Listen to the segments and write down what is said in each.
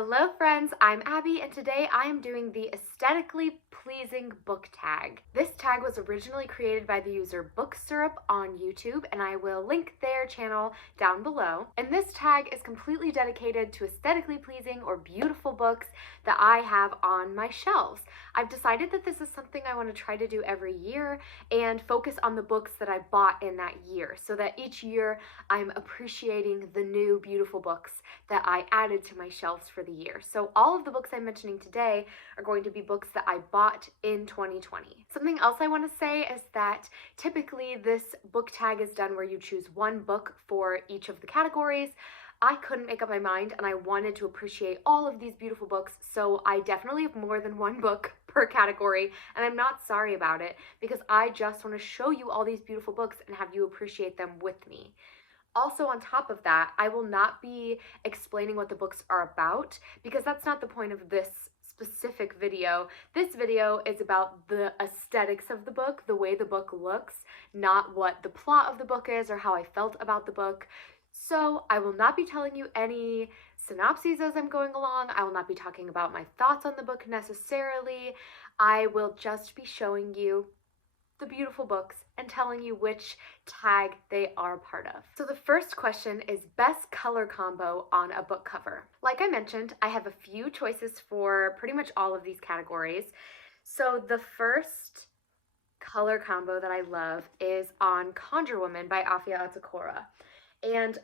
Hello friends, I'm Abby and today I am doing the aesthetically pleasing book tag. This tag was originally created by the user BookSyrup on YouTube and I will link their channel down below. And this tag is completely dedicated to aesthetically pleasing or beautiful books that I have on my shelves. I've decided that this is something I want to try to do every year and focus on the books that I bought in that year so that each year I'm appreciating the new beautiful books that I added to my shelves for the year. So all of the books I'm mentioning today are going to be books that I bought in 2020. Something else I want to say is that typically this book tag is done where you choose one book for each of the categories. I couldn't make up my mind and I wanted to appreciate all of these beautiful books, so I definitely have more than one book per category, and I'm not sorry about it because I just want to show you all these beautiful books and have you appreciate them with me. Also, on top of that, I will not be explaining what the books are about because that's not the point of this specific video. This video is about the aesthetics of the book, the way the book looks, not what the plot of the book is or how I felt about the book. So I will not be telling you any synopses as I'm going along. I will not be talking about my thoughts on the book necessarily. I will just be showing you the beautiful books and telling you which tag they are part of. So the first question is best color combo on a book cover. Like I mentioned, I have a few choices for pretty much all of these categories. So the first color combo that I love is on Conjure Woman by Afia Atakora. And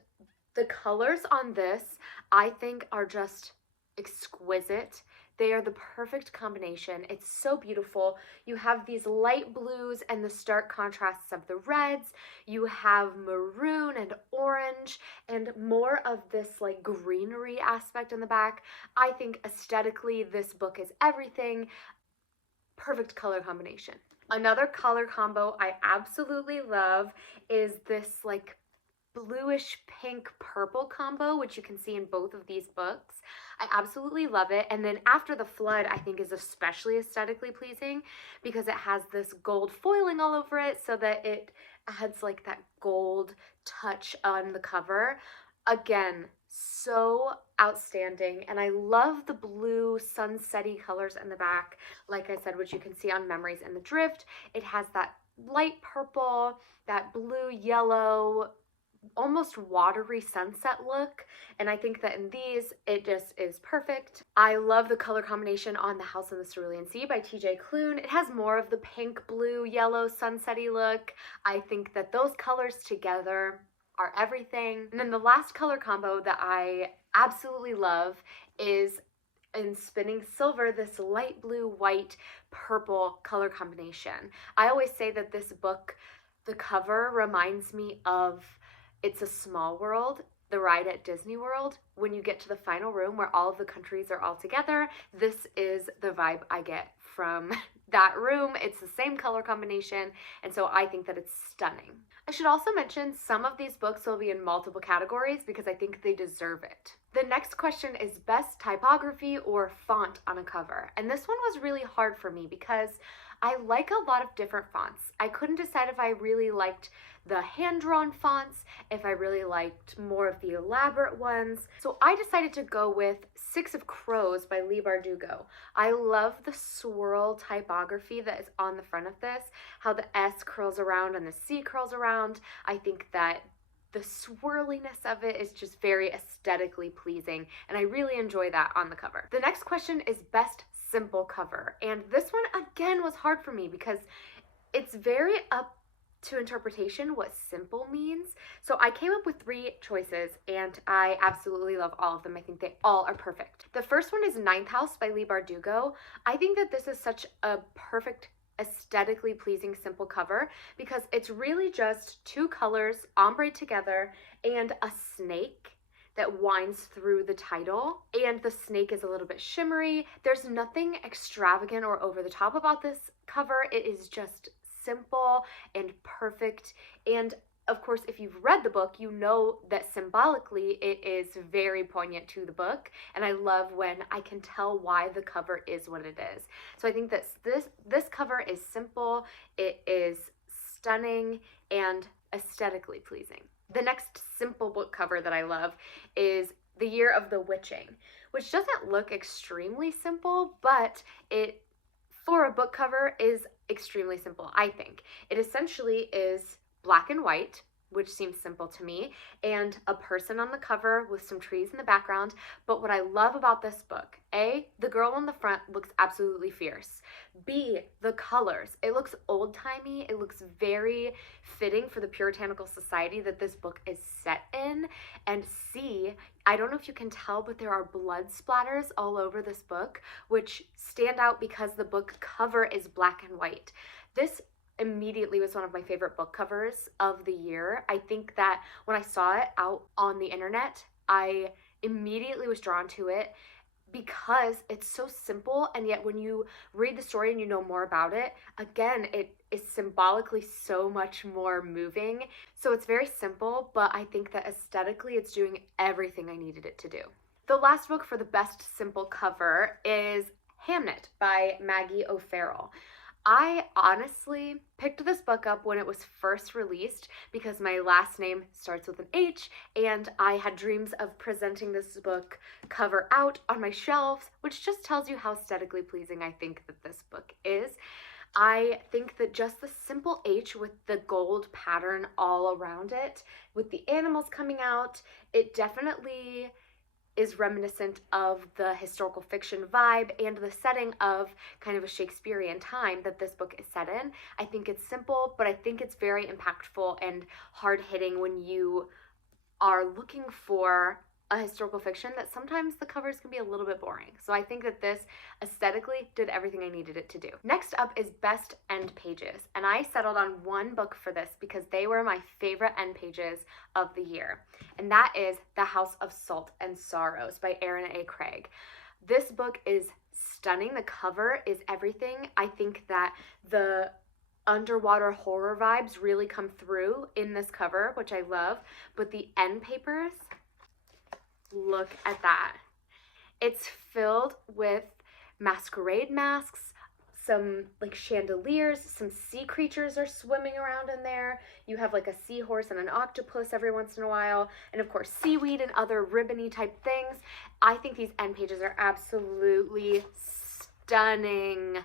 the colors on this, I think, are just exquisite. They are the perfect combination. It's so beautiful. You have these light blues and the stark contrasts of the reds. You have maroon and orange and more of this like greenery aspect in the back. I think aesthetically this book is everything. Perfect color combination. Another color combo I absolutely love is this like bluish pink purple combo, which you can see in both of these books. I absolutely love it. And then After the Flood, I think, is especially aesthetically pleasing because it has this gold foiling all over it so that it adds like that gold touch on the cover. Again, so outstanding. And I love the blue sunsetty colors in the back, like I said, which you can see on Memories in the Drift. It has that light purple, that blue yellow, almost watery sunset look, and I think that in these it just is perfect. I love the color combination on The House in the Cerulean Sea by TJ Klune. It has more of the pink, blue, yellow, sunsetty look. I think that those colors together are everything. And then the last color combo that I absolutely love is in Spinning Silver, this light blue, white, purple color combination. I always say that this book, the cover reminds me of It's a Small World, the ride at Disney World. When you get to the final room where all of the countries are all together, this is the vibe I get from that room. It's the same color combination, and so I think that it's stunning. I should also mention some of these books will be in multiple categories because I think they deserve it. The next question is best typography or font on a cover. And this one was really hard for me because I like a lot of different fonts. I couldn't decide if I really liked the hand-drawn fonts, if I really liked more of the elaborate ones. So I decided to go with Six of Crows by Leigh Bardugo. I love the swirl typography that is on the front of this, how the S curls around and the C curls around. I think that the swirliness of it is just very aesthetically pleasing, and I really enjoy that on the cover. The next question is best simple cover, and this one again was hard for me because it's very up to interpretation what simple means. So I came up with 3 choices and I absolutely love all of them. I think they all are perfect. The first one is Ninth House by Leigh Bardugo. I think that this is such a perfect aesthetically pleasing simple cover because it's really just 2 colors ombre together and a snake that winds through the title, and the snake is a little bit shimmery. There's nothing extravagant or over the top about this cover. It is just simple and perfect, and of course if you've read the book you know that symbolically it is very poignant to the book, and I love when I can tell why the cover is what it is. So I think that this cover is simple, it is stunning, and aesthetically pleasing. The next simple book cover that I love is The Year of the Witching, which doesn't look extremely simple, but it, for a book cover, is extremely simple, I think. It essentially is black and white, which seems simple to me, and a person on the cover with some trees in the background. But what I love about this book, A, the girl on the front looks absolutely fierce. B, the colors. It looks old-timey. It looks very fitting for the puritanical society that this book is set in. And C, I don't know if you can tell, but there are blood splatters all over this book, which stand out because the book cover is black and white. This immediately was one of my favorite book covers of the year. I think that when I saw it out on the internet, I immediately was drawn to it because it's so simple, and yet when you read the story and you know more about it, again, it is symbolically so much more moving. So it's very simple, but I think that aesthetically it's doing everything I needed it to do. The last book for the best simple cover is Hamnet by Maggie O'Farrell. I honestly picked this book up when it was first released because my last name starts with an H, and I had dreams of presenting this book cover out on my shelves, which just tells you how aesthetically pleasing I think that this book is. I think that just the simple H with the gold pattern all around it, with the animals coming out, it definitely is reminiscent of the historical fiction vibe and the setting of kind of a Shakespearean time that this book is set in. I think it's simple, but I think it's very impactful and hard-hitting when you are looking for a historical fiction that sometimes the covers can be a little bit boring. So I think that this aesthetically did everything I needed it to do. Next up is Best End Pages, and I settled on one book for this because they were my favorite end pages of the year, and that is The House of Salt and Sorrows by Erin A. Craig. This book is stunning. The cover is everything. I think that the underwater horror vibes really come through in this cover, which I love, but the end papers, look at that. It's filled with masquerade masks, some like chandeliers, some sea creatures are swimming around in there. You have like a seahorse and an octopus every once in a while, and of course seaweed and other ribbony type things. I think these end pages are absolutely stunning.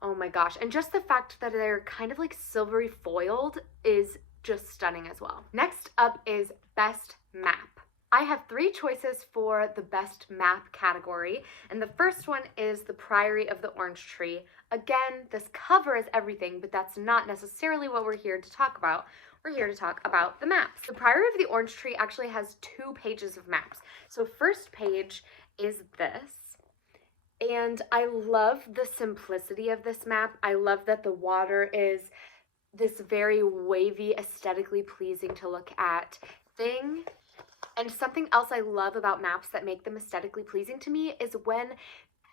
Oh my gosh. And just the fact that they're kind of like silvery foiled is just stunning as well. Next up is Best Map. I have 3 choices for the best map category, and the first one is The Priory of the Orange Tree. Again, this cover is everything, but that's not necessarily what we're here to talk about. We're here to talk about the maps. The Priory of the Orange Tree actually has 2 pages of maps. So first page is this, and I love the simplicity of this map. I love that the water is this very wavy, aesthetically pleasing to look at thing. And something else I love about maps that make them aesthetically pleasing to me is when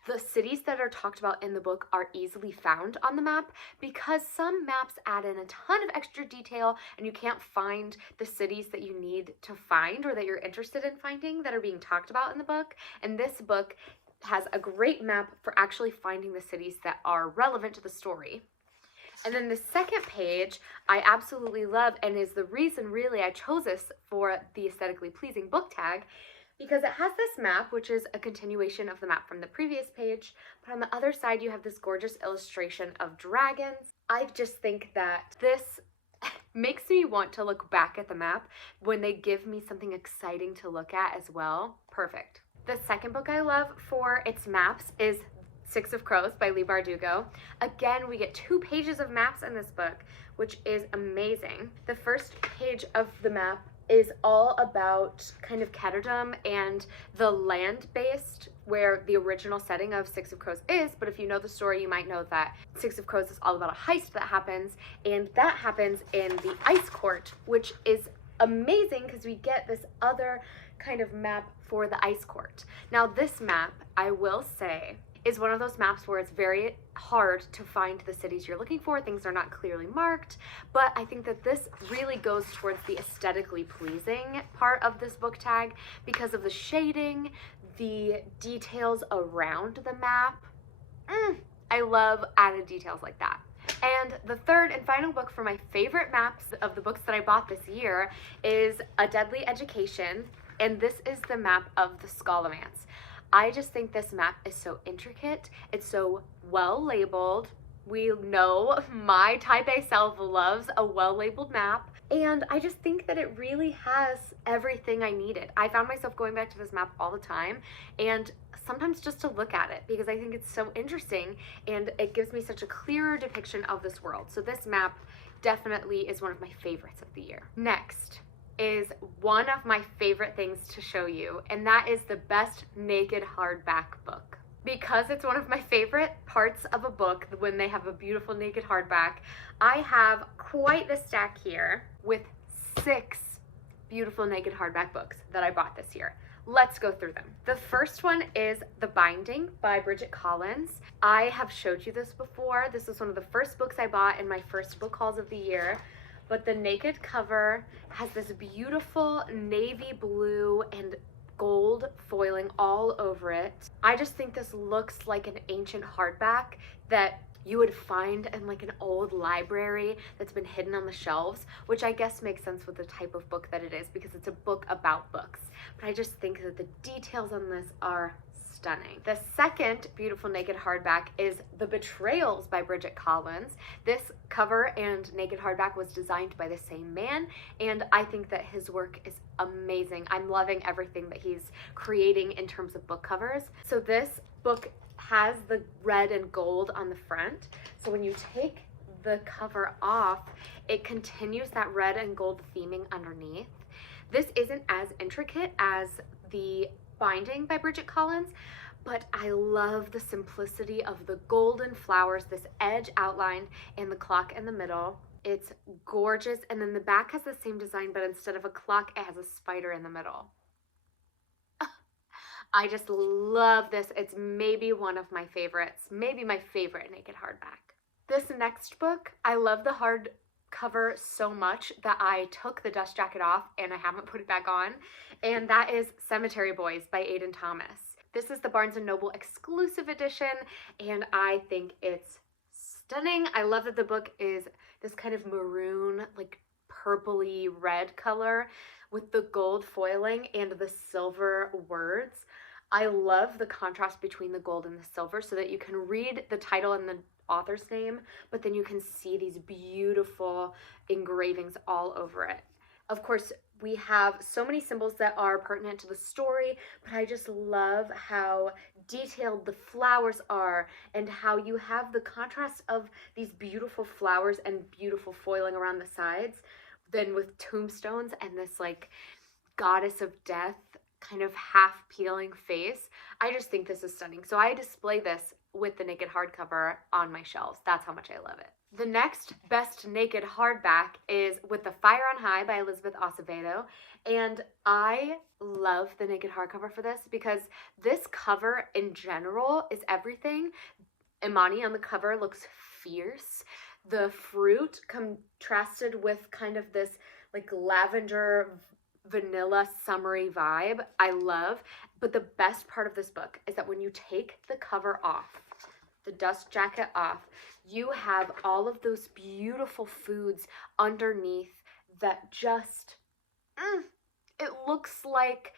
the cities that are talked about in the book are easily found on the map, because some maps add in a ton of extra detail and you can't find the cities that you need to find or that you're interested in finding that are being talked about in the book. And this book has a great map for actually finding the cities that are relevant to the story. And then the second page I absolutely love, and is the reason really I chose this for the aesthetically pleasing book tag, because it has this map, which is a continuation of the map from the previous page, but on the other side you have this gorgeous illustration of dragons. I just think that this makes me want to look back at the map when they give me something exciting to look at as well. Perfect. The second book I love for its maps is Six of Crows by Leigh Bardugo. Again, we get 2 pages of maps in this book, which is amazing. The first page of the map is all about kind of Ketterdom and the land-based where the original setting of Six of Crows is, but if you know the story, you might know that Six of Crows is all about a heist that happens, and that happens in the Ice Court, which is amazing because we get this other kind of map for the Ice Court. Now this map, I will say, is one of those maps where it's very hard to find the cities you're looking for. Things are not clearly marked, but I think that this really goes towards the aesthetically pleasing part of this book tag because of the shading, the details around the map. I love added details like that. And the third and final book for my favorite maps of the books that I bought this year is A Deadly Education, and this is the map of the Scholomance. I just think this map is so intricate. It's so well labeled. We know my type A self loves a well-labeled map, and I just think that it really has everything I needed. I found myself going back to this map all the time, and sometimes just to look at it, because I think it's so interesting and it gives me such a clearer depiction of this world. So this map definitely is one of my favorites of the year. Next is one of my favorite things to show you, and that is the best naked hardback book. Because it's one of my favorite parts of a book when they have a beautiful naked hardback, I have quite the stack here with 6 beautiful naked hardback books that I bought this year. Let's go through them. The first one is The Binding by Bridget Collins. I have showed you this before. This was one of the first books I bought in my first book hauls of the year. But the naked cover has this beautiful navy blue and gold foiling all over it. I just think this looks like an ancient hardback that you would find in like an old library that's been hidden on the shelves, which I guess makes sense with the type of book that it is because it's a book about books. But I just think that the details on this are stunning. The second beautiful naked hardback is The Betrayals by Bridget Collins. This cover and naked hardback was designed by the same man, and I think that his work is amazing. I'm loving everything that he's creating in terms of book covers. So this book has the red and gold on the front. So when you take the cover off, it continues that red and gold theming underneath. This isn't as intricate as The Binding by Bridget Collins, but I love the simplicity of the golden flowers, this edge outline, and the clock in the middle. It's gorgeous. And then the back has the same design, but instead of a clock, it has a spider in the middle. I just love this. It's maybe one of my favorites, maybe my favorite naked hardback. This next book, I love the hardcover so much that I took the dust jacket off and I haven't put it back on, and that is Cemetery Boys by Aiden Thomas. This is the Barnes & Noble exclusive edition, and I think it's stunning. I love that the book is this kind of maroon, like purpley red color with the gold foiling and the silver words. I love the contrast between the gold and the silver so that you can read the title and the author's name, but then you can see these beautiful engravings all over it. Of course, we have so many symbols that are pertinent to the story, but I just love how detailed the flowers are and how you have the contrast of these beautiful flowers and beautiful foiling around the sides, then with tombstones and this like goddess of death kind of half peeling face. I just think this is stunning. So I display this with the naked hardcover on my shelves. That's how much I love it. The next best naked hardback is With the Fire on High by Elizabeth Acevedo. And I love the naked hardcover for this because this cover in general is everything. Imani on the cover looks fierce. The fruit contrasted with kind of this like lavender vanilla summery vibe I love. But the best part of this book is that when you take the cover off, the dust jacket off, you have all of those beautiful foods underneath that just, it looks like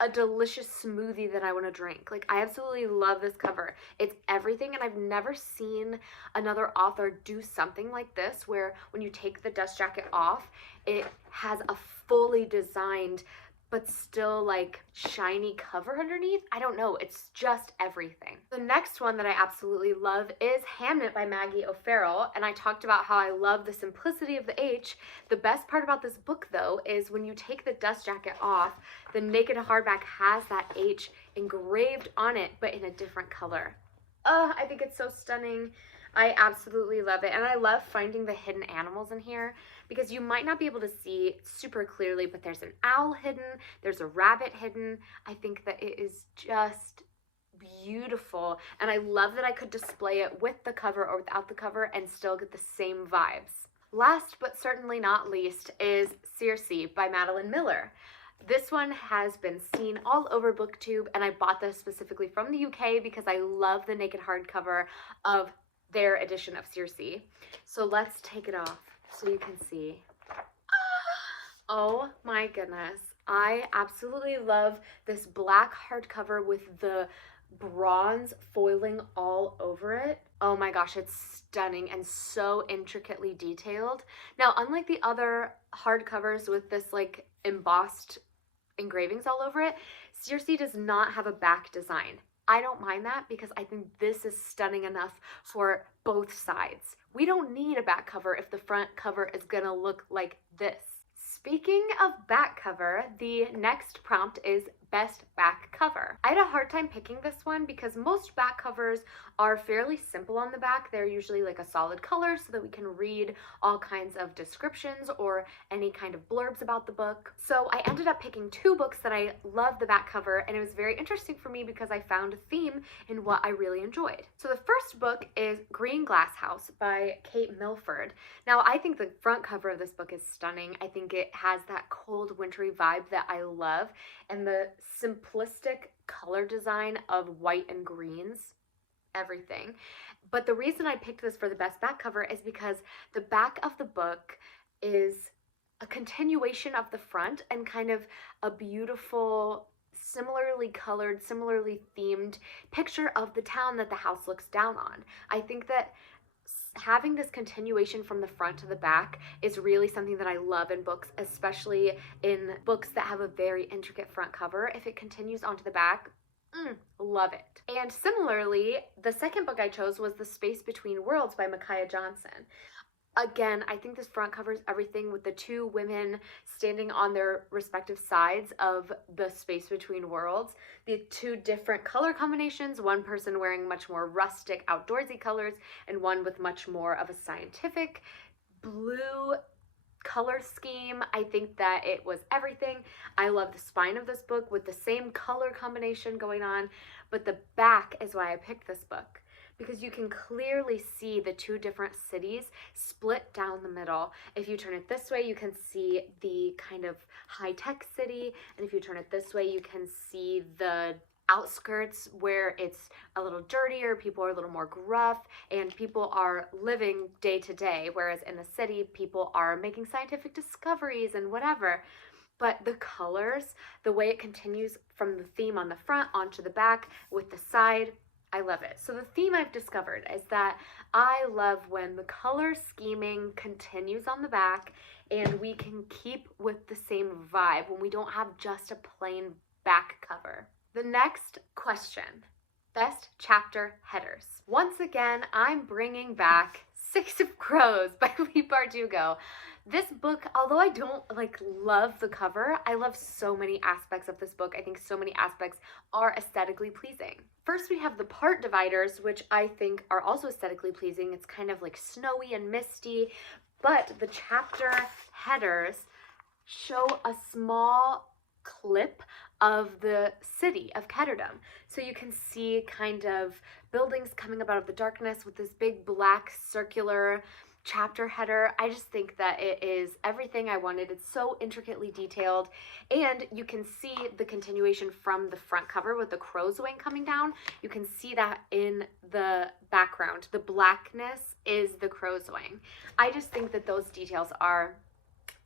a delicious smoothie that I want to drink. Like, I absolutely love this cover. It's everything, and I've never seen another author do something like this where when you take the dust jacket off, it has a fully designed but still like shiny cover underneath. I don't know, it's just everything. The next one that I absolutely love is Hamnet by Maggie O'Farrell, and I talked about how I love the simplicity of the H. The best part about this book though is when you take the dust jacket off, the naked hardback has that H engraved on it but in a different color. I think it's so stunning. I absolutely love it, and I love finding the hidden animals in here because you might not be able to see super clearly, but there's an owl hidden, there's a rabbit hidden. I think that it is just beautiful, and I love that I could display it with the cover or without the cover and still get the same vibes. Last but certainly not least is Circe by Madeline Miller. This one has been seen all over BookTube, and I bought this specifically from the UK because I love the naked hardcover of their edition of Circe. So let's take it off so you can see. Oh my goodness. I absolutely love this black hardcover with the bronze foiling all over it. Oh my gosh, it's stunning and so intricately detailed. Now, unlike the other hardcovers with this like embossed engravings all over it, Circe does not have a back design. I don't mind that because I think this is stunning enough for both sides. We don't need a back cover if the front cover is gonna look like this. Speaking of back cover, the next prompt is best back cover. I had a hard time picking this one because most back covers are fairly simple on the back. They're usually like a solid color so that we can read all kinds of descriptions or any kind of blurbs about the book. So I ended up picking two books that I love the back cover, and it was very interesting for me because I found a theme in what I really enjoyed. So the first book is Green Glass House by Kate Milford. Now, I think the front cover of this book is stunning. I think it has that cold, wintry vibe that I love, and the simplistic color design of white and greens, everything. But the reason I picked this for the best back cover is because the back of the book is a continuation of the front and kind of a beautiful, similarly colored, similarly themed picture of the town that the house looks down on. I think that having this continuation from the front to the back is really something that I love in books, especially in books that have a very intricate front cover. If it continues onto the back, love it. And similarly, the second book I chose was The Space Between Worlds by Micaiah Johnson. Again, I think this front covers everything with the two women standing on their respective sides of the space between worlds. The two different color combinations, one person wearing much more rustic outdoorsy colors and one with much more of a scientific blue color scheme. I think that it was everything. I love the spine of this book with the same color combination going on, but the back is why I picked this book, because you can clearly see the two different cities split down the middle. If you turn it this way, you can see the kind of high-tech city, and if you turn it this way, you can see the outskirts where it's a little dirtier, people are a little more gruff, and people are living day to day, whereas in the city, people are making scientific discoveries and whatever. But the colors, the way it continues from the theme on the front onto the back with the side, I love it. So the theme I've discovered is that I love when the color scheming continues on the back and we can keep with the same vibe when we don't have just a plain back cover. The next question, best chapter headers. Once again, I'm bringing back Six of Crows by Leigh Bardugo. This book, although I don't love the cover, I love so many aspects of this book. I think so many aspects are aesthetically pleasing. First, we have the part dividers, which I think are also aesthetically pleasing. It's kind of like snowy and misty, but the chapter headers show a small clip of the city of Ketterdam. So you can see kind of buildings coming up out of the darkness with this big black circular chapter header. I just think that it is everything I wanted. It's so intricately detailed, and you can see the continuation from the front cover with the crow's wing coming down. You can see that in the background. The blackness is the crow's wing. I just think that those details are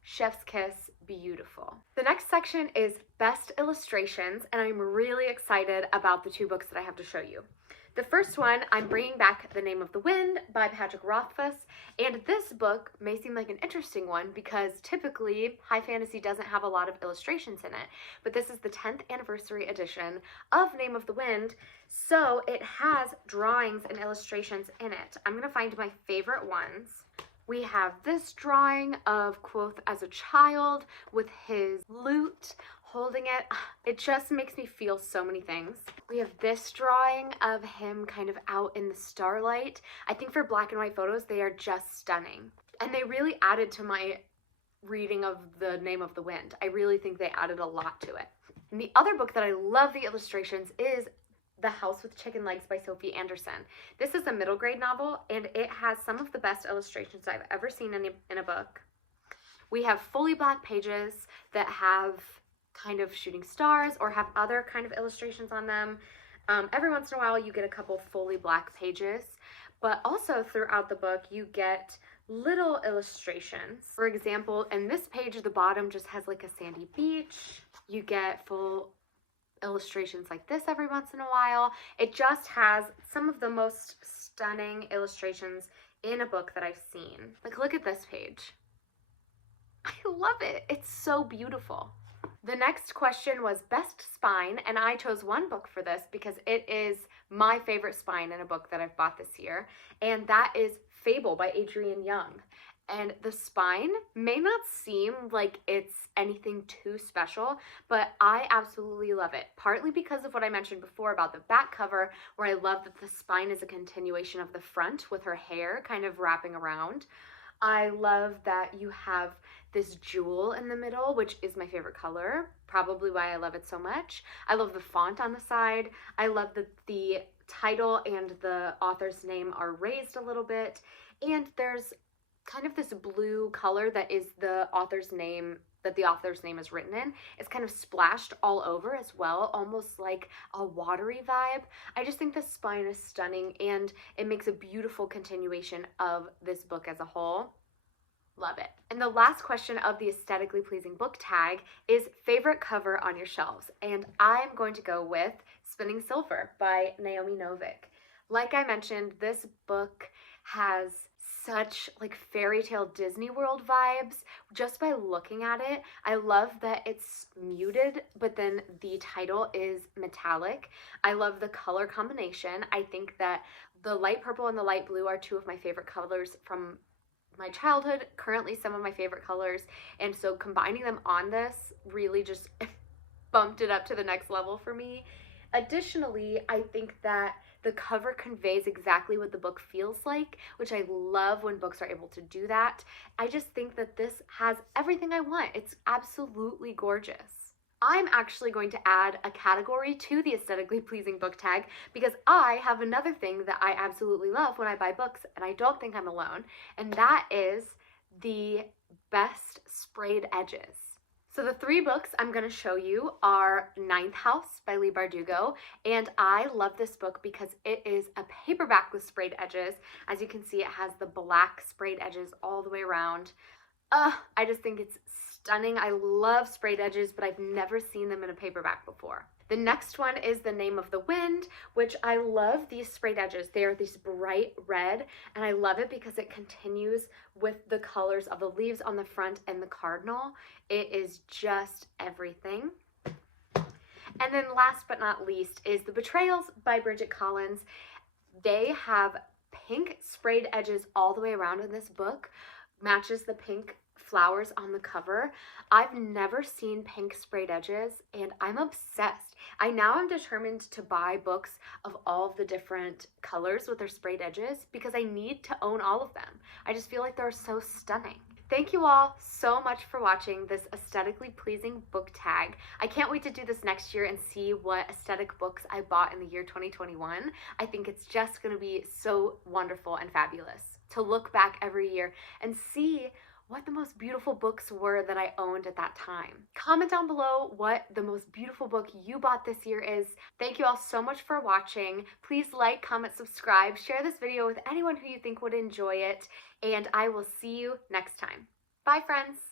chef's kiss beautiful. The next section is best illustrations, and I'm really excited about the two books that I have to show you. The first one, I'm bringing back The Name of the Wind by Patrick Rothfuss, and this book may seem like an interesting one because typically high fantasy doesn't have a lot of illustrations in it, but this is the 10th anniversary edition of Name of the Wind, so it has drawings and illustrations in it. I'm going to find my favorite ones. We have this drawing of Quoth as a child with his lute holding it. It just makes me feel so many things. We have this drawing of him kind of out in the starlight. I think for black and white photos, they are just stunning. And they really added to my reading of The Name of the Wind. I really think they added a lot to it. And the other book that I love the illustrations is The House with Chicken Legs by Sophie Anderson. This is a middle grade novel, and it has some of the best illustrations I've ever seen in a book. We have fully black pages that have kind of shooting stars or have other kind of illustrations on them. Every once in a while you get a couple fully black pages, but also throughout the book you get little illustrations. For example, in this page, the bottom just has like a sandy beach. You get full illustrations like this every once in a while. It just has some of the most stunning illustrations in a book that I've seen. Like, look at this page. I love it. It's so beautiful. The next question was best spine, and I chose one book for this because it is my favorite spine in a book that I've bought this year, and that is Fable by Adrienne Young. And the spine may not seem like it's anything too special, but I absolutely love it. Partly because of what I mentioned before about the back cover, where I love that the spine is a continuation of the front with her hair kind of wrapping around. I love that you have this jewel in the middle, which is my favorite color, probably why I love it so much. I love the font on the side. I love that the title and the author's name are raised a little bit, and there's kind of this blue color that is the author's name, that the author's name is written in. It's kind of splashed all over as well, almost like a watery vibe. I just think the spine is stunning, and it makes a beautiful continuation of this book as a whole. Love it. And the last question of the aesthetically pleasing book tag is favorite cover on your shelves. And I'm going to go with Spinning Silver by Naomi Novik. Like I mentioned, this book has such like fairy tale Disney World vibes just by looking at it. I love that it's muted, but then the title is metallic. I love the color combination. I think that the light purple and the light blue are two of my favorite colors from my childhood, currently some of my favorite colors, and so combining them on this really just bumped it up to the next level for me. Additionally, I think that the cover conveys exactly what the book feels like, which I love when books are able to do that. I just think that this has everything I want. It's absolutely gorgeous. I'm actually going to add a category to the aesthetically pleasing book tag because I have another thing that I absolutely love when I buy books, and I don't think I'm alone, and that is the best sprayed edges. So the three books I'm going to show you are Ninth House by Leigh Bardugo, and I love this book because it is a paperback with sprayed edges. As you can see, it has the black sprayed edges all the way around. I just think it's stunning. I love sprayed edges, but I've never seen them in a paperback before. The next one is The Name of the Wind, which I love these sprayed edges. They are this bright red, and I love it because it continues with the colors of the leaves on the front and the cardinal. It is just everything. And then last but not least is The Betrayals by Bridget Collins. They have pink sprayed edges all the way around in this book, matches the pink flowers on the cover. I've never seen pink sprayed edges, and I'm obsessed. I now am determined to buy books of all of the different colors with their sprayed edges because I need to own all of them. I just feel like they're so stunning. Thank you all so much for watching this aesthetically pleasing book tag. I can't wait to do this next year and see what aesthetic books I bought in the year 2021. I think it's just going to be so wonderful and fabulous to look back every year and see what the most beautiful books were that I owned at that time. Comment down below what the most beautiful book you bought this year is. Thank you all so much for watching. Please like, comment, subscribe, share this video with anyone who you think would enjoy it, and I will see you next time. Bye, friends.